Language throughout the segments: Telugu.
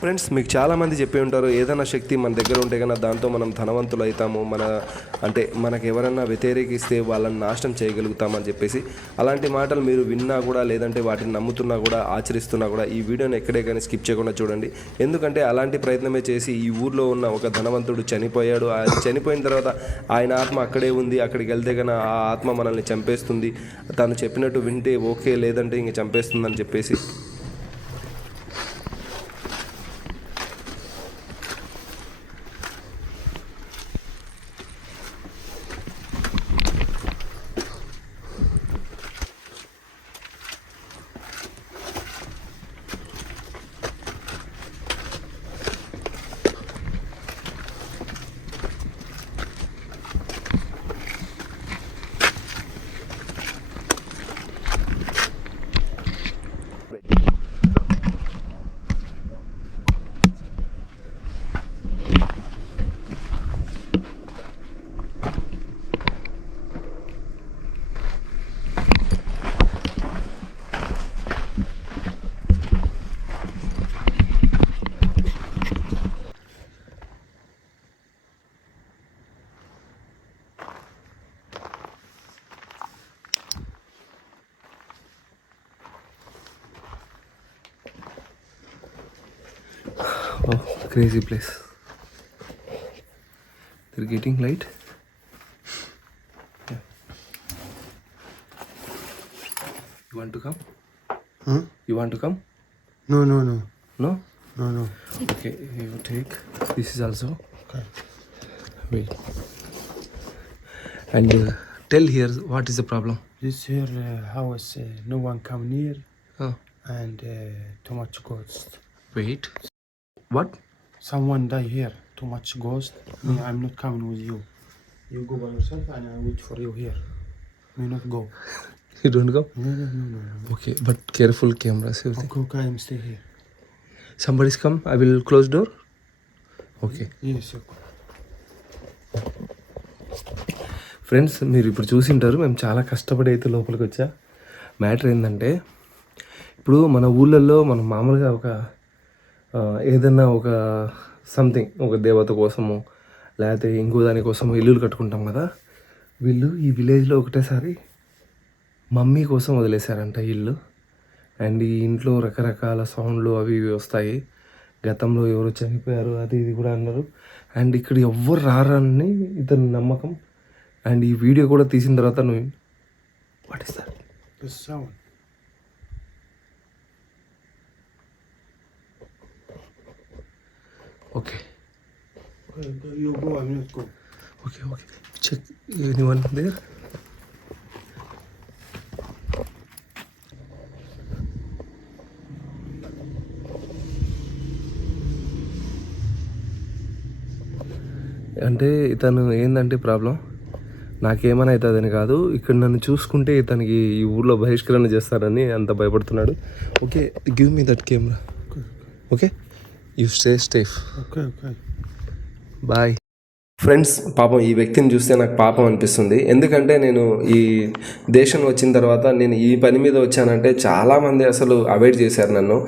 ఫ్రెండ్స్ మీకు చాలామంది చెప్పి ఉంటారు ఏదైనా శక్తి మన దగ్గర ఉంటే కన్నా దాంతో మనం ధనవంతులు అవుతాము మన అంటే మనకు ఎవరన్నా వ్యతిరేకిస్తే వాళ్ళని నాశనం చేయగలుగుతామని చెప్పేసి అలాంటి మాటలు మీరు విన్నా కూడా లేదంటే వాటిని నమ్ముతున్నా కూడా ఆచరిస్తున్నా కూడా ఈ వీడియోని ఎక్కడే కానీ స్కిప్ చేయకుండా చూడండి. ఎందుకంటే అలాంటి ప్రయత్నమే చేసి ఈ ఊర్లో ఉన్న ఒక ధనవంతుడు చనిపోయాడు. ఆ చనిపోయిన తర్వాత ఆయన ఆత్మ అక్కడే ఉంది అక్కడికి వెళ్తే కన్నా ఆ ఆత్మ మనల్ని చంపేస్తుంది. తను చెప్పినట్టు వింటే ఓకే లేదంటే ఇంక చంపేస్తుందని చెప్పేసి Oh, crazy place. They're getting light. Yeah. You want to come? Huh? You want to come? No, no, no, No? no, no. Okay, you take. This is also. Okay. Wait. And uh, tell here what is the problem? This here uh, house, uh, no one come near, Oh, and uh, too much ghost. wait. What? Someone die here. Too much ghost. Me, I'm not coming with you. You go by yourself, and I wait for you here. Me not go. You don't go? No, no, no, no, no. Okay, but careful cameras, everything. Okay, okay, I'm stay here. Somebody's come. I will close door. Okay. Yes, okay. Friends మీరు ఇప్పుడు చూసింటారు మేము చాలా కష్టపడి అయితే లోపలికి వచ్చా మ్యాటర్ ఏంటంటే ఇప్పుడు మన ఊళ్ళల్లో మనం మామూలుగా ఒక ఏదన్నా ఒక సంథింగ్ ఒక దేవత కోసము లేకపోతే ఇంకో దానికోసము ఇల్లులు కట్టుకుంటాం కదా వీళ్ళు ఈ విలేజ్లో ఒకటేసారి మమ్మీ కోసం వదిలేశారంట ఇల్లు. అండ్ ఈ ఇంట్లో రకరకాల సౌండ్లు అవి ఇవి వస్తాయి. గతంలో ఎవరు చనిపోయారు అది ఇది కూడా అన్నారు. అండ్ ఇక్కడ ఎవ్వరు రారని ఇతని నమ్మకం. అండ్ ఈ వీడియో కూడా తీసిన తర్వాత నువ్వు what is that sound sound. Okay Okay, go, you go, I'm not go. Okay okay check anyone there అంటే ఇతను ఏందంటే ప్రాబ్లం? నాకేమైనా అవుతుందని కాదు. ఇక్కడ నన్ను చూసుకుంటే ఇతనికి ఈ ఊర్లో బహిష్కరణ చేస్తారని అంత భయపడుతున్నాడు. Okay give me that camera Okay, okay you stay staff okay, okay. Bye friends పాపం ఈ వ్యక్తిని చూస్తే నాకు పాపం అనిపిస్తుంది. ఎందుకంటే నేను ఈ దేశం వచ్చిన తర్వాత నేను ఈ పని మీద వచ్చానంటే చాలామంది అసలు అవాయిడ్ చేశారు నన్ను.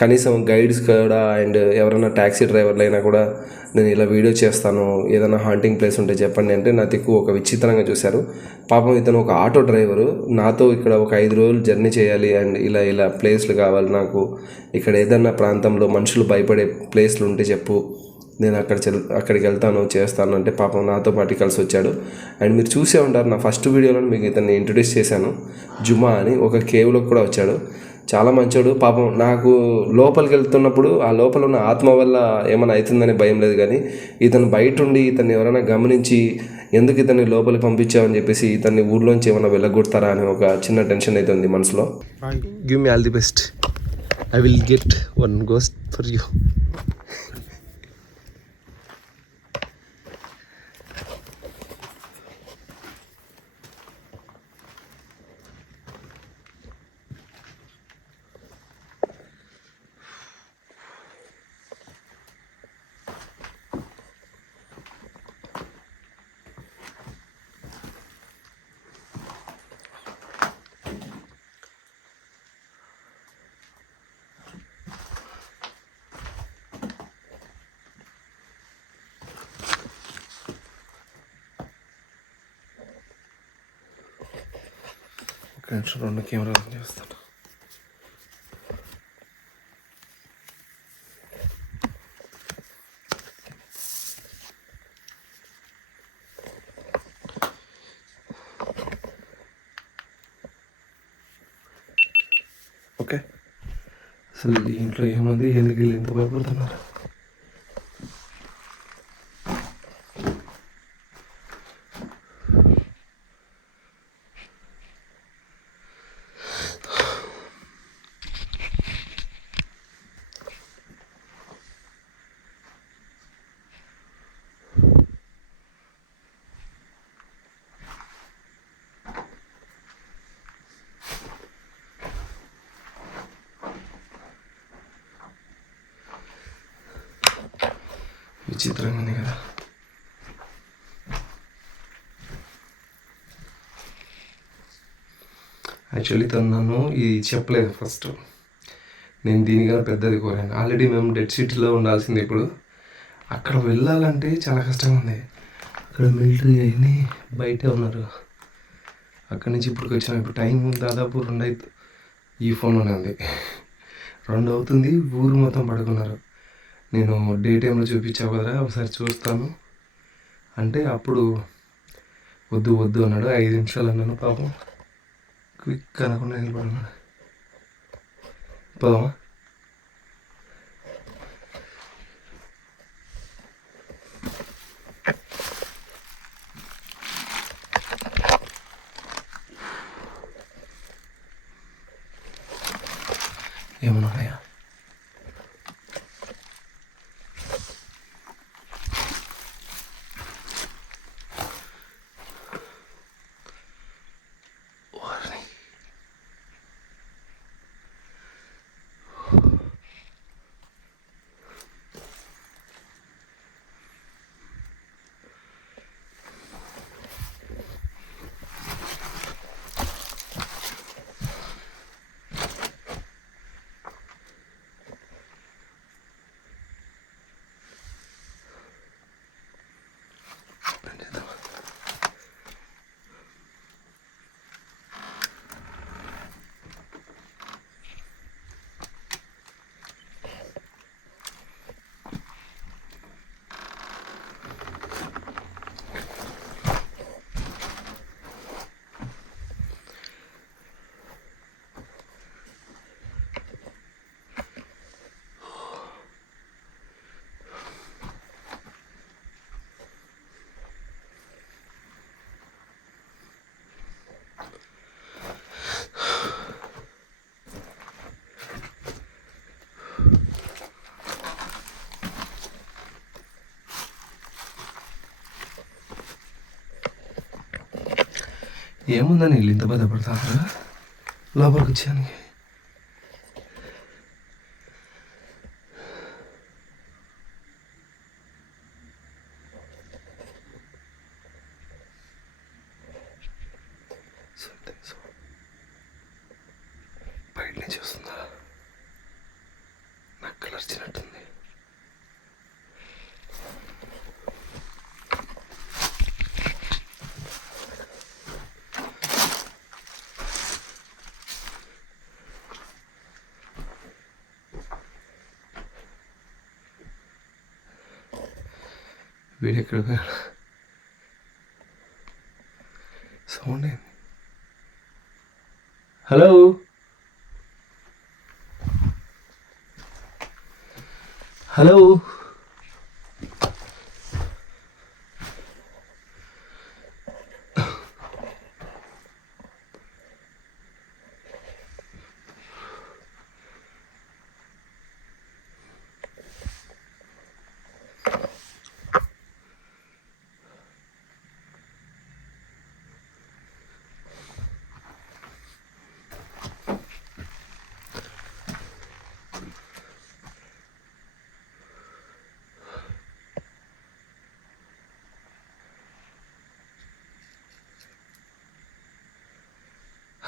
కనీసం గైడ్స్ కూడా అండ్ ఎవరైనా ట్యాక్సీ డ్రైవర్లు అయినా కూడా నేను ఇలా వీడియో చేస్తాను ఏదైనా హాంటింగ్ ప్లేస్ ఉంటే చెప్పండి అంటే నా దిక్కు ఒక విచిత్రంగా చూశారు. పాపం ఇతను ఒక ఆటో డ్రైవరు. నాతో ఇక్కడ ఒక ఐదు రోజులు జర్నీ చేయాలి అండ్ ఇలా ఇలా ప్లేస్లు కావాలి నాకు. ఇక్కడ ఏదైనా ప్రాంతంలో మనుషులు భయపడే ప్లేస్లు ఉంటే చెప్పు. నేను అక్కడ అక్కడికి వెళ్తాను చేస్తాను అంటే పాపం నాతో పాటు కలిసి వచ్చాడు. అండ్ మీరు చూసే ఉంటారు నా ఫస్ట్ వీడియోలో మీకు ఇతన్ని ఇంట్రొడ్యూస్ చేశాను. జుమా అని ఒక కేవ్లోకి కూడా వచ్చాడు. చాలా మంచోడు. పాపం నాకు లోపలికి వెళ్తున్నప్పుడు ఆ లోపల ఉన్న ఆత్మ వల్ల ఏమైనా అవుతుందని భయం లేదు కానీ ఇతను బయట ఉండి ఇతన్ని ఎవరైనా గమనించి ఎందుకు ఇతన్ని లోపలికి పంపించామని చెప్పేసి ఇతన్ని ఊర్లోంచి ఏమైనా వెళ్ళగొడతారా అని ఒక చిన్న టెన్షన్ అయితే ఉంది మనసులో. Give me all the best I will get one ghost for you రెండు కెమెరాలు చేస్తాను. ఓకే. అసలు ఇంట్లో ఏముంది? ఎందుకు వీళ్ళు ఎంత భయపడుతున్నారు? విచిత్రంగా ఉంది కదా. యాక్చువల్లీ తను నన్ను ఇది చెప్పలేదు ఫస్ట్ నేను దీనికన్నా పెద్దది కోరాను. ఆల్రెడీ మేము డెడ్ సిటీలో ఉండాల్సింది ఇప్పుడు. అక్కడ వెళ్ళాలంటే చాలా కష్టంగా ఉంది. అక్కడ మిలిటరీ అయ్యి బయటే ఉన్నారు. అక్కడి నుంచి ఇప్పుడు వచ్చిన. ఇప్పుడు టైం దాదాపు రెండు అవుతుంది ఈ ఫోన్లోనే ఉంది. రెండు అవుతుంది ఊరు మొత్తం పడుకున్నారు. నేను డే టైంలో చూపించావు కదా ఒకసారి చూస్తాను. అంటే అప్పుడు వద్దు వద్దు అన్నాడు. ఐదు నిమిషాలు అన్నాను పాపం. క్విక్ అనకుండా నిలబడి పోదామా? ఏముందని వీళ్ళు ఇంత బాధపడతారా? లోపలికి వచ్చానికి బయట నుంచి వస్తుందా నాకు కలర్ వచ్చినట్టుంది వీడు ఎక్కడ పోయాడు సౌండ్ ఏంది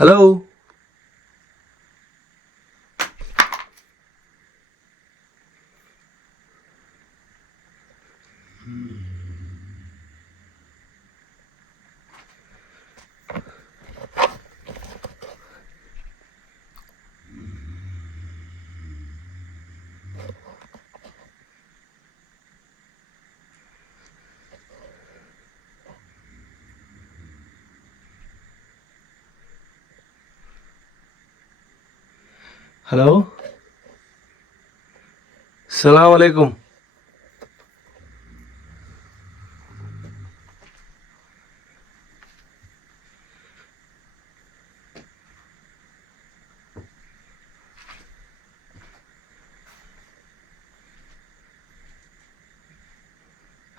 హలో హలో హలో హలో సలాం అలైకుం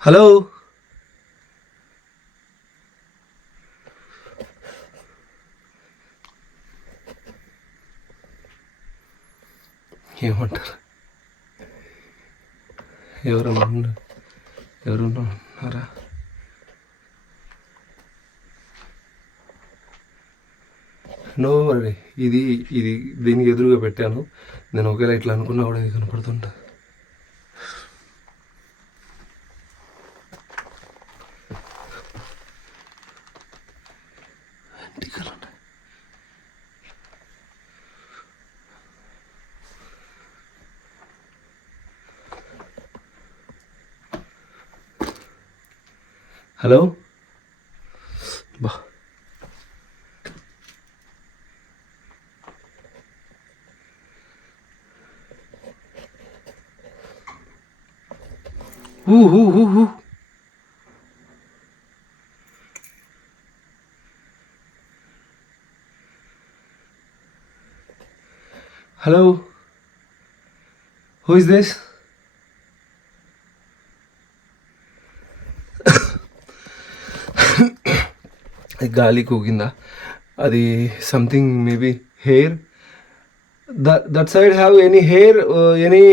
హలో ఏమంటారు ఎవరన్నా ఉన్నారు ఎవరన్నా ఉన్నారా నో మరి ఇది ఇది దీనికి ఎదురుగా పెట్టాను. నేను ఒకవేళ ఇట్లా అనుకున్నా కూడా ఇది కనపడుతుంటా. Hello? ఊ ఊ ఊ ఊ హలో హూ ఇస్ దిస్ గాలి కూగిందా అది something maybe hair that that side have any hair any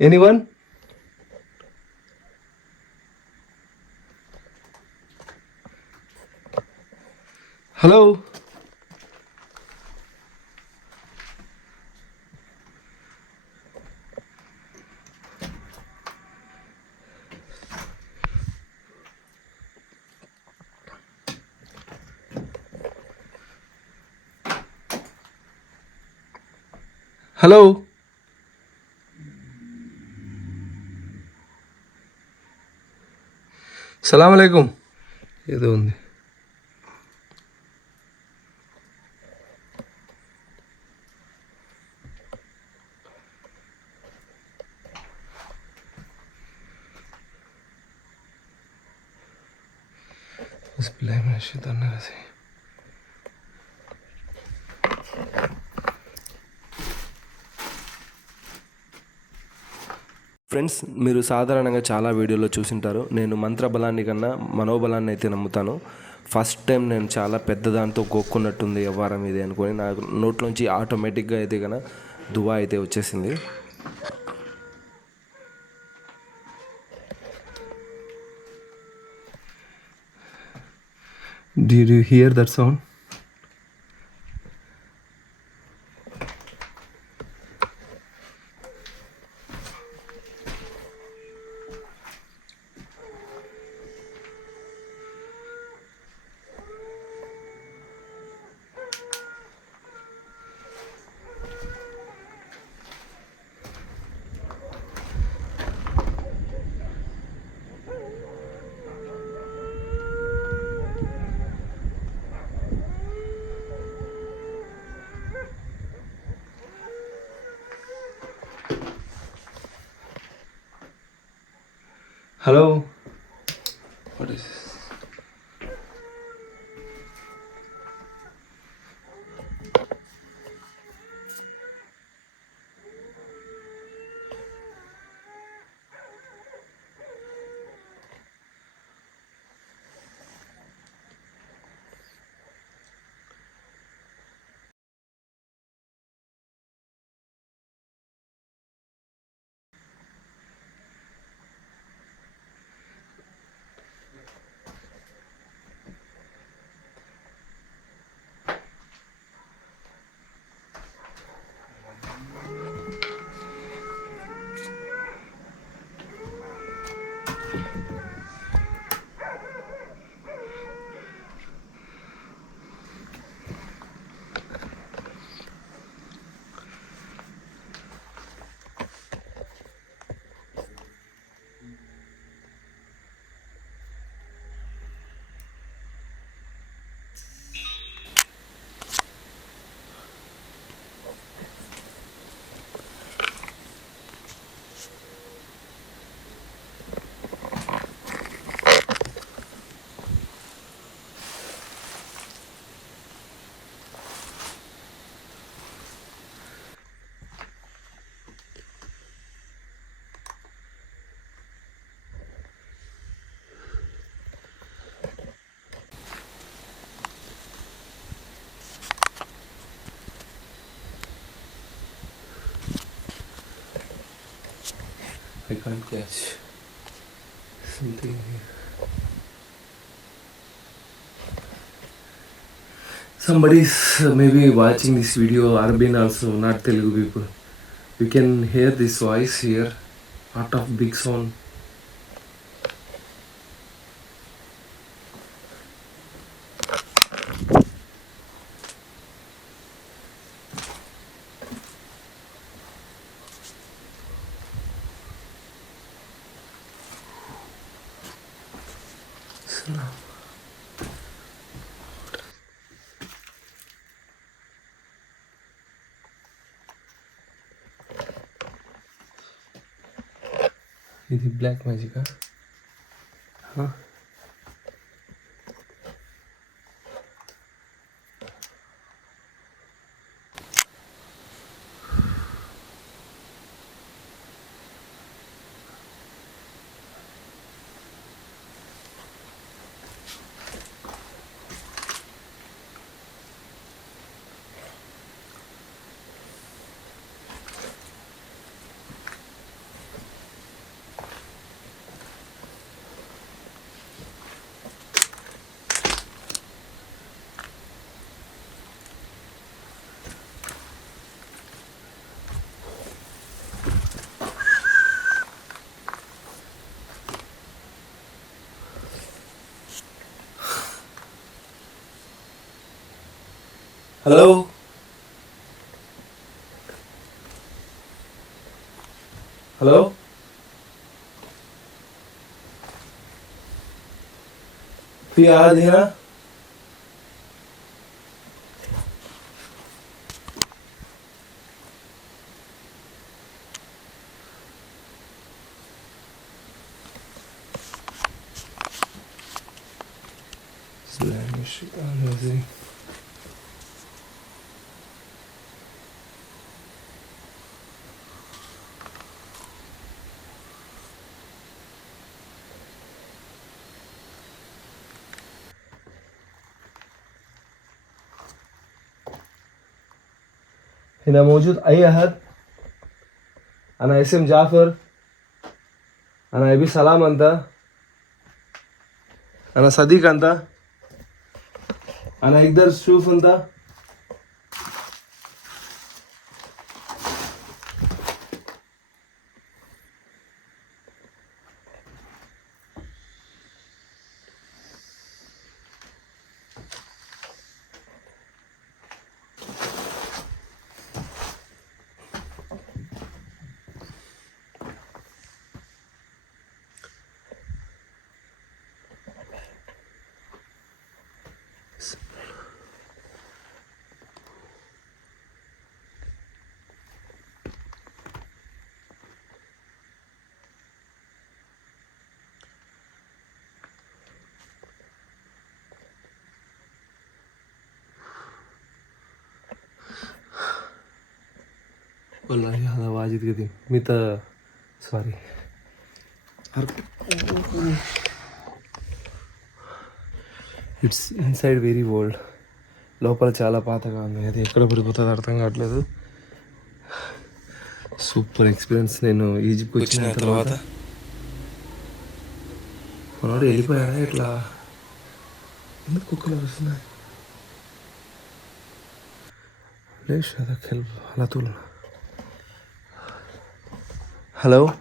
any one hello hello సలాం అలైకుం ఏదో ఉంది దాన్ని రాసి ఫ్రెండ్స్ మీరు సాధారణంగా చాలా వీడియోలో చూసింటారు. నేను మంత్ర బలాన్ని కన్నా మనోబలాన్ని అయితే నమ్ముతాను. ఫస్ట్ టైం నేను చాలా పెద్ద దాంతో గోక్కున్నట్టుంది వ్యవహారం ఇది అనుకొని నాకు నోట్లోంచి ఆటోమేటిక్గా అయితే కన్నా దువా అయితే వచ్చేసింది. Did you hear that sound? I can't catch something here. Somebody's maybe watching this video, Arabian also, not Telugu people. We can hear this voice here, part of big sound. ఇది బ్లాక్ మ్యాజికా Hello? Hello? Pia Adhina? هنا موجود أي أحد أنا اسم جعفر أنا أبي سلام أنت أنا صديق أنت أنا أقدر تشوف أنت والله هذا واجد قديم متى سوري it's inside very old లోపల చాలా పాతగా ఉంది అది ఎక్కడ పడిపోతుందో అర్థం కావట్లేదు సూపర్ ఎక్స్పీరియన్స్ నేను ఈజిప్ట్ వచ్చిన తర్వాత మనోడు వెళ్ళిపోయాడా ఇట్లా ఎందుకు కుక్కలు వస్తున్నాయి ليش هذا كلب على طول Hello?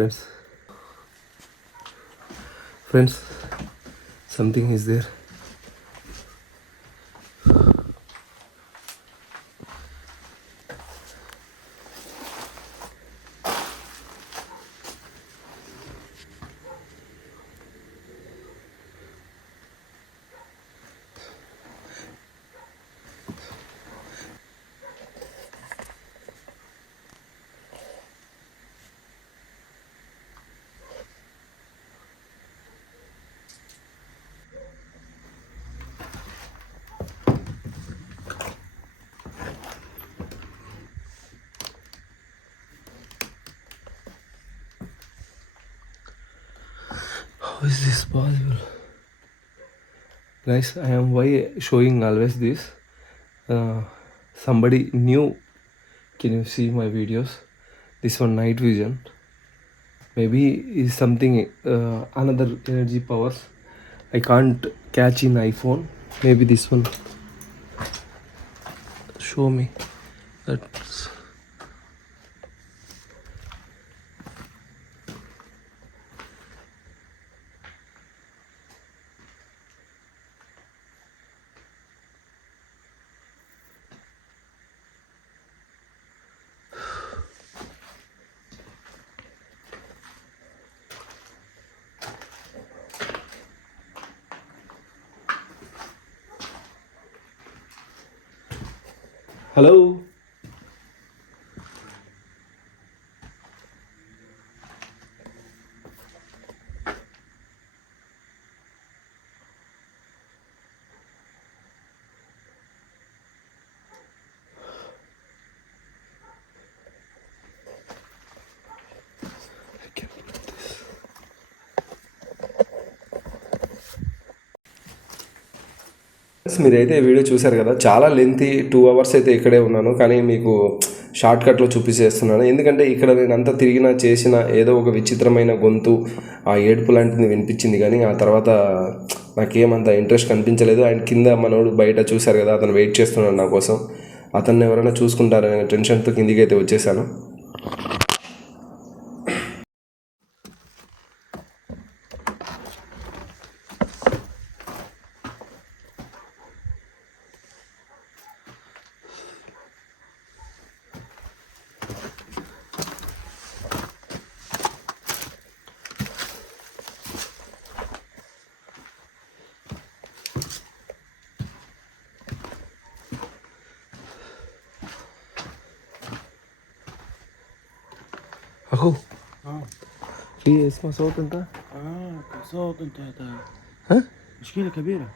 friends. Friends something is there. Possible? Guys, I am why showing always this. Uh, somebody new. Can you see my videos? This one night vision. Maybe is something uh, another energy powers. I can't catch in iPhone. Maybe this one. Show me. That's Hello. మీరైతే ఈ వీడియో చూశారు కదా. చాలా లెంతీ టూ అవర్స్ అయితే ఇక్కడే ఉన్నాను. కానీ మీకు షార్ట్ కట్లో చూపించేస్తున్నాను. ఎందుకంటే ఇక్కడ నేను అంతా తిరిగిన చేసిన ఏదో ఒక విచిత్రమైన గొంతు ఆ ఏడుపు లాంటిది వినిపించింది. కానీ ఆ తర్వాత నాకేమంత ఇంట్రెస్ట్ కనిపించలేదు. అండ్ కింద మనోడు బయట చూశారు కదా అతను వెయిట్ చేస్తున్నాడు నా కోసం. అతన్ని ఎవరైనా చూసుకుంటారనే టెన్షన్తో కిందికి అయితే వచ్చేసాను. اسمها صوت انت؟ آه صوت انت ها؟ مشكلة كبيرة.